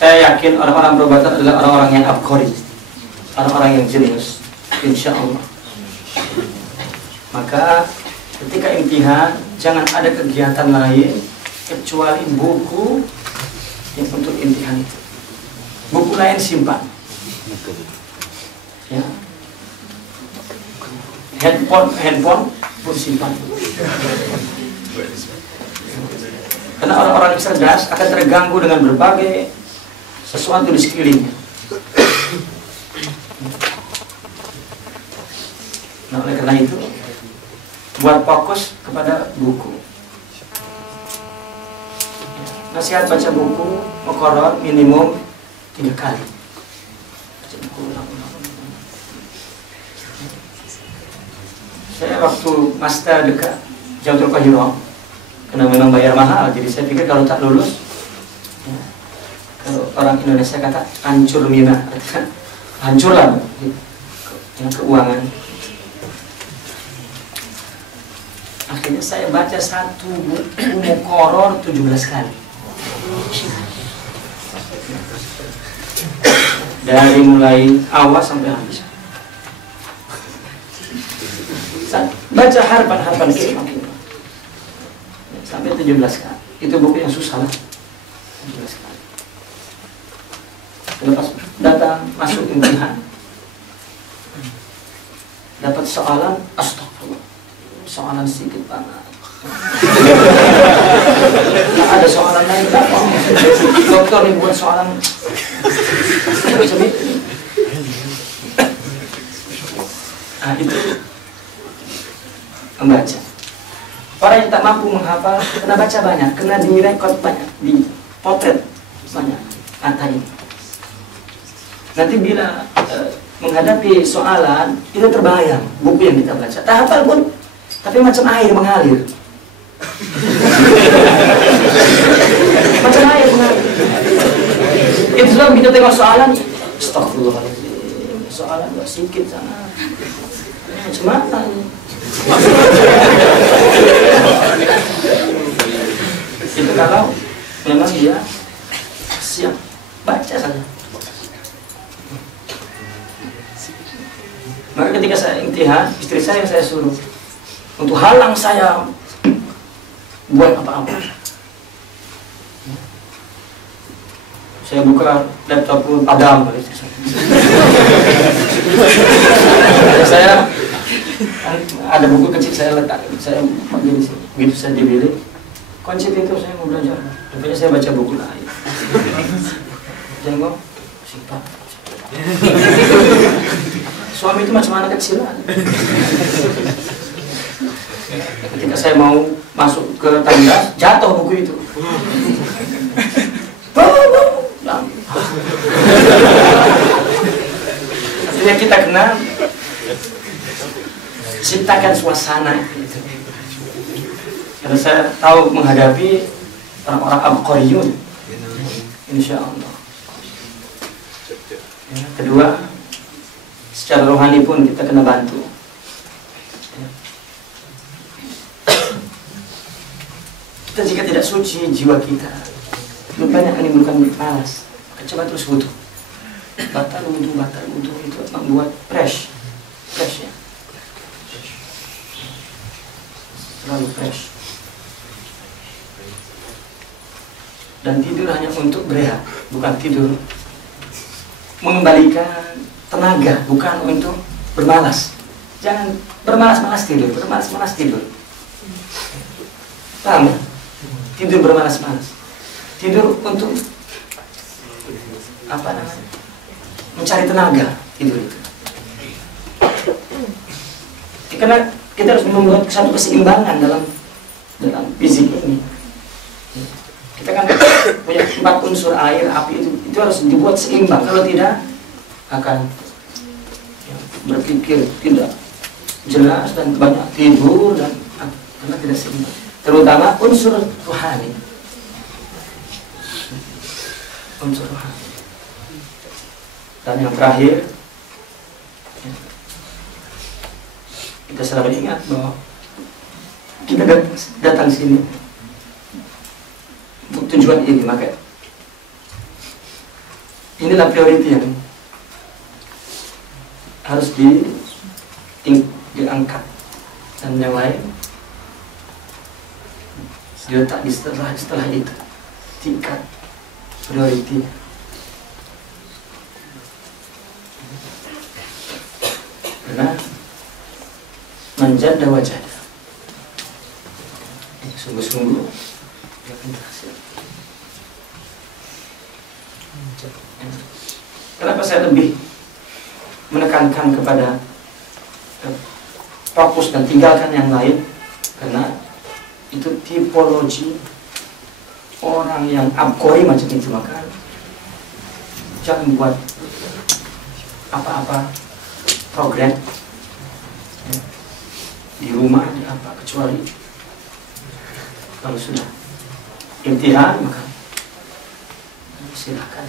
Saya yakin orang-orang perobatan adalah orang-orang yang abqari, orang-orang yang jenius, insya Allah. Maka ketika imtihan jangan ada kegiatan lain kecuali buku yang untuk imtihan itu. Buku lain simpan. Ya. Handphone pun simpan. Karena orang-orang yang cerdas akan terganggu dengan berbagai sesuatu di sekelilingnya. Nah, oleh karena itu, buat fokus kepada buku. Nasihat baca buku, muqarrar minimum 3 kali. Baca buku saya waktu master dekat Jamiatul Qahirah, karena memang bayar mahal, jadi saya pikir kalau tak lulus, ya, kalau orang Indonesia kata hancur mina, hancurlah yang keuangan. Akhirnya saya baca satu buku muqarrar 17 kali. Dari mulai awal sampai habis. Baca harapan-harapan sampai 17 kali. Itu buku yang susah lah. 17 kali. Lepas datang masuk imtihan, dapat soalan, astagfirullah, soalan sedikit banget. Ada soalan lain berapa? Dokter yang buat soalan bisa mikir. Nah, itu membaca. Orang yang tak mampu menghafal kena baca banyak, kena direkod banyak, di potret banyak kata ini. Nanti bila menghadapi soalan itu terbayang buku yang kita baca. Tak hafal pun, tapi macam air mengalir. Macam air mengalir. Itu sebab kita tengok soalan, astagfirullahaladzim, soalan gak sedikit sana. Macam mana ini? Itu kalau memang dia siap baca saja. Maka ketika saya imtihan, istri saya yang saya suruh untuk halang saya buat apa-apa. Saya buka laptop pun padam kali istri saya. Saya ada buku kecil saya letak, saya pakai di sini. Begitu saya di bilik, kunci pintu saya mau belajar. Rupanya saya baca buku lain. Jangan simpan. Suami itu macam anak kecil. Ketika saya mau masuk ke tangga, jatuh buku itu. Artinya kita kenal, ciptakan suasana itu. Karena saya tahu menghadapi orang-orang abqariyun, insya Allah. Ya, kedua, secara rohani pun kita kena bantu. Kita jika tidak suci jiwa kita, banyak menimbulkan malas. Coba terus wudu. Batal wudu itu membuat fresh ya. Selalu fresh. Dan tidur hanya untuk berehat, bukan tidur mengembalikan tenaga, bukan untuk bermalas. Jangan bermalas-malas tidur, bermalas-malas tidur. Paham ya? Tidur bermalas-malas. Tidur untuk apa namanya? Mencari tenaga, tidur itu. Karena kita harus membuat satu keseimbangan dalam fisik ini. Kita kan punya 4 unsur air, api itu harus dibuat seimbang. Kalau tidak akan berpikir tidak jelas dan banyak tidur dan karena tidak seimbang. Terutama unsur rohani. Unsur rohani. Dan yang terakhir, kita selalu ingat bahwa kita datang sini untuk tujuan ini. Maka inilah priority yang harus diangkat, dan yang lain diletak di setelah itu tingkat priority. Karena menjada wajah sungguh-sungguh dia akan berhasil. Kenapa saya lebih menekankan kepada fokus dan tinggalkan yang lain? Karena itu tipologi orang yang abkori macam itu, maka jangan buat apa-apa program di rumah, di apa, kecuali kalau sudah imtihan maka silakan.